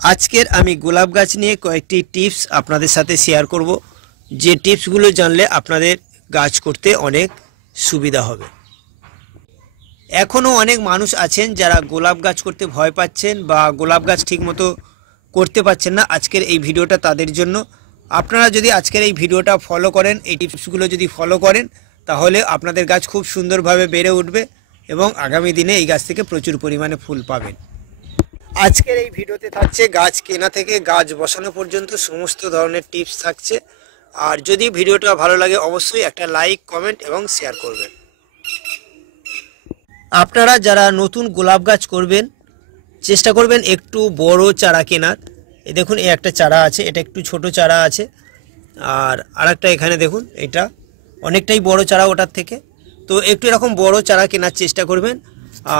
আজকের আমি গোলাপ গাছ নিয়ে কয়েকটি টিপস আপনাদের সাথে শেয়ার করব, যে টিপসগুলো জানলে আপনাদের গাছ করতে অনেক সুবিধা হবে। এখনও অনেক মানুষ আছেন যারা গোলাপ গাছ করতে ভয় পাচ্ছেন বা গোলাপ গাছ ঠিকমতো করতে পারছেন না। আজকের এই ভিডিওটা তাদের জন্য। আপনারা যদি আজকের এই ভিডিওটা ফলো করেন, এই টিপসগুলো যদি ফলো করেন, তাহলে আপনাদের গাছ খুব সুন্দরভাবে বেড়ে উঠবে এবং আগামী দিনে এই গাছ থেকে প্রচুর পরিমাণে ফুল পাবেন। আজকের এই ভিডিওতে থাকছে গাছ কেনা থেকে গাছ বসানো পর্যন্ত সমস্ত ধরনের টিপস থাকছে। আর যদি ভিডিওটা ভালো লাগে অবশ্যই একটা লাইক, কমেন্ট এবং শেয়ার করবেন। আপনারা যারা নতুন গোলাপ গাছ করবেন চেষ্টা করবেন একটু বড় চারা কেনার। এই দেখুন, এই একটা চারা আছে, এটা একটু ছোট চারা আছে, আর আরেকটা এখানে দেখুন, এটা অনেকটাই বড় চারা ওটার থেকে। তো একটু এরকম বড় চারা কেনার চেষ্টা করবেন।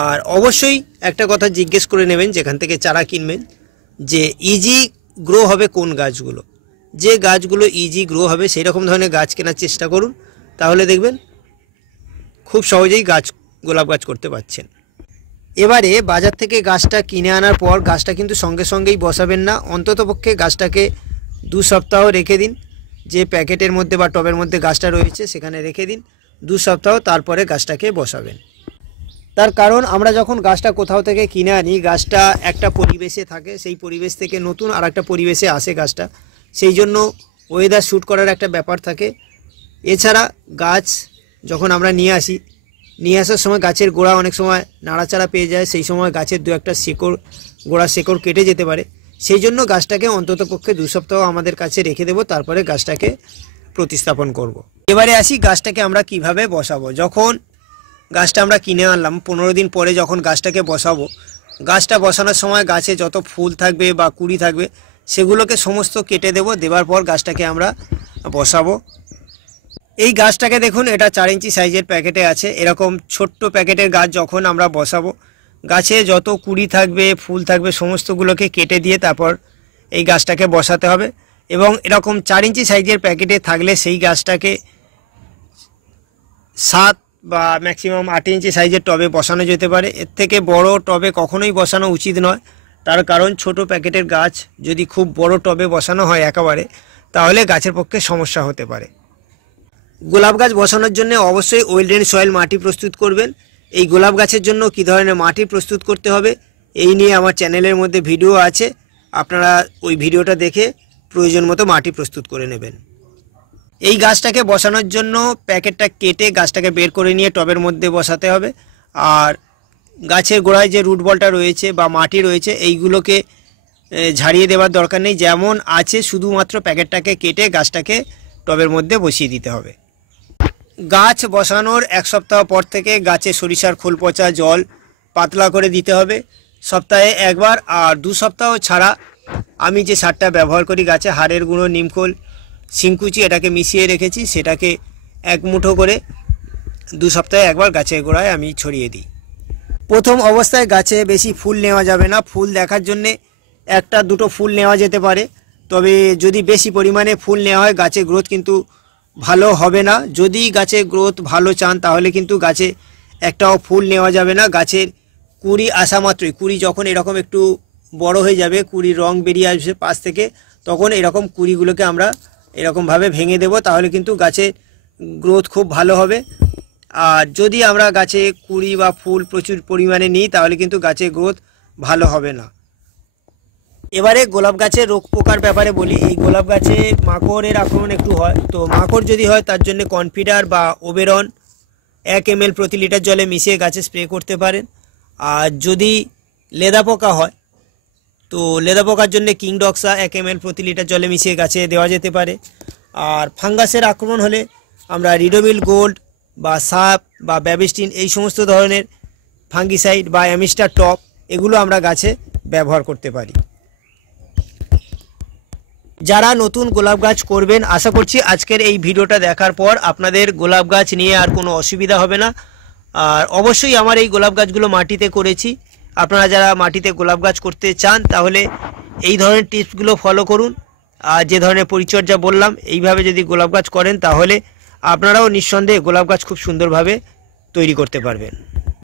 আর অবশ্যই একটা কথা জিজ্ঞেস করে নেবেন যেখান থেকে চারা কিনবেন, যে ইজি গ্রো হবে কোন গাছগুলো। যে গাছগুলো ইজি গ্রো হবে সেই রকম ধরনের গাছ কেনার চেষ্টা করুন, তাহলে দেখবেন খুব সহজেই গোলাপ গাছ করতে পারছেন। এবারে বাজার থেকে গাছটা কিনে আনার পর গাছটা কিন্তু সঙ্গে সঙ্গেই বসাবেন না। অন্ততপক্ষে গাছটাকে 2 সপ্তাহ রেখে দিন। যে প্যাকেটের মধ্যে বা টবের মধ্যে গাছটা রয়েছে সেখানে রেখে দিন 2 সপ্তাহ, তারপরে গাছটাকে বসাবেন। তার কারণ আমরা যখন গাছটা কোথাও থেকে কিনে আনি, গাছটা একটা পরিবেশে থাকে, সেই পরিবেশ থেকে নতুন আর একটা পরিবেশে আসে গাছটা, সেই জন্য ওয়েদার শ্যুট করার একটা ব্যাপার থাকে। এছাড়া গাছ যখন আমরা নিয়ে আসার সময় গাছের গোড়া অনেক সময় নাড়াচাড়া পেয়ে যায়, সেই সময় গাছের 2-1টা গোড়ার শেকড় কেটে যেতে পারে। সেই জন্য গাছটাকে অন্ততপক্ষে 2 সপ্তাহ আমাদের কাছে রেখে দেবো, তারপরে গাছটাকে প্রতিস্থাপন করব। এবারে আসি গাছটাকে আমরা কিভাবে বসাবো। যখন গাছটা আমরা কিনে আনলাম 15 দিন পরে যখন গাছটাকে বসাবো, গাছটা বসানোর সময় গাছে যত ফুল থাকবে বা কুড়ি থাকবে সেগুলোকে সমস্ত কেটে দেব। দেওয়ার পর গাছটাকে আমরা বসাবো। এই গাছটাকে দেখুন, এটা 4 ইঞ্চি সাইজের প্যাকেটে আছে। এরকম ছোট্ট প্যাকেটের গাছ যখন আমরা বসাবো, গাছে যত কুড়ি থাকবে, ফুল থাকবে, সমস্তগুলোকে কেটে দিয়ে তারপর এই গাছটাকে বসাতে হবে। এবং এরকম 4 ইঞ্চি সাইজের প্যাকেটে থাকলে সেই গাছটাকে 7 বা ম্যাক্সিমাম 8 ইঞ্চি সাইজের টবে বসানো যেতে পারে। এর থেকে বড় টবে কখনোই বসানো উচিত নয়। তার কারণ ছোট প্যাকেটের গাছ যদি খুব বড় টবে বসানো হয় একেবারে, তাহলে গাছের পক্ষে সমস্যা হতে পারে। গোলাপ গাছ বসানোর জন্য অবশ্যই ওয়েলডেন সয়েল মাটি প্রস্তুত করবেন। এই গোলাপ গাছের জন্য কী ধরনের মাটি প্রস্তুত করতে হবে এই নিয়ে আমার চ্যানেলের মধ্যে ভিডিও আছে, আপনারা ওই ভিডিওটা দেখে প্রয়োজন মতো মাটি প্রস্তুত করে নেবেন। এই গাছটাকে বসানোর জন্য প্যাকেটটা কেটে গাছটাকে বের করে নিয়ে টবের মধ্যে বসাতে হবে। আর গাছের গোড়ায় যে রুট বলটা রয়েছে বা মাটি রয়েছে এইগুলোকে ঝাড়িয়ে দেওয়ার দরকার নেই, যেমন আছে শুধুমাত্র প্যাকেটটাকে কেটে গাছটাকে টবের মধ্যে বসিয়ে দিতে হবে। গাছ বসানোর 1 সপ্তাহ পর থেকে গাছে সরিষার খোল পচা জল পাতলা করে দিতে হবে সপ্তাহে একবার। আর 2 সপ্তাহ ছাড়া আমি যে সারটা ব্যবহার করি গাছে, হাড়ের গুঁড়ো, নিমখোল, শিংকুচি, এটাকে মিশিয়ে রেখেছি, সেটাকে 1 মুঠো করে 2 সপ্তাহে একবার গাছের গোড়ায় আমি ছড়িয়ে দিই। প্রথম অবস্থায় গাছে বেশি ফুল নেওয়া যাবে না। ফুল দেখার জন্যে 1-2টো ফুল নেওয়া যেতে পারে, তবে যদি বেশি পরিমাণে ফুল নেওয়া হয় গাছের গ্রোথ কিন্তু ভালো হবে না। যদি গাছের গ্রোথ ভালো চান তাহলে কিন্তু গাছে একটাও ফুল নেওয়া যাবে না। গাছের কুড়ি আসা মাত্রই, কুড়ি যখন এরকম একটু বড় হয়ে যাবে, কুড়ির রং বেরিয়ে আসবে পাশ থেকে, তখন এরকম কুড়িগুলোকে আমরা এরকমভাবে ভেঙে দেব, তাহলে কিন্তু গাছের গ্রোথ খুব ভালো হবে। আর যদি আমরা গাছে কুড়ি বা ফুল প্রচুর পরিমাণে নিই তাহলে কিন্তু গাছের গ্রোথ ভালো হবে না। এবারে গোলাপ গাছের রোগ পোকার ব্যাপারে বলি। এই গোলাপ গাছে মাকড়ের আক্রমণ একটু হয়, তো মাকড় যদি হয় তার জন্য কনফিডার বা ওবেরন 1 ml প্রতি লিটার জলে মিশিয়ে গাছে স্প্রে করতে পারেন। আর যদি লেদা পোকা হয় তো লেদা পোকার জন্য কিংডক্সা 1 ml প্রতি লিটার জলে মিশিয়ে গাছে দেওয়া যেতে পারে। আর ফাঙ্গাসের আক্রমণ হলে আমরা রিডোমিল গোল্ড বা সাপ বা ব্যাবিস্টিন এই সমস্ত ধরনের ফাঙ্গিসাইড বা অ্যামিস্টার টপ এগুলো আমরা গাছে ব্যবহার করতে পারি। যারা নতুন গোলাপ গাছ করবেন, আশা করছি আজকের এই ভিডিওটা দেখার পর আপনাদের গোলাপ গাছ নিয়ে আর কোনো অসুবিধা হবে না। আর অবশ্যই আমার এই গোলাপ গাছগুলো মাটিতে করেছি। আপনারা যারা মাটিতে গোলাপ গাছ করতে চান তাহলে এই ধরনের টিপসগুলো ফলো করুন। আর যে ধরনের পরিচর্যা বললাম এইভাবে যদি গোলাপ গাছ করেন তাহলে আপনারাও নিঃসন্দেহে গোলাপ গাছ খুব সুন্দরভাবে তৈরি করতে পারবেন।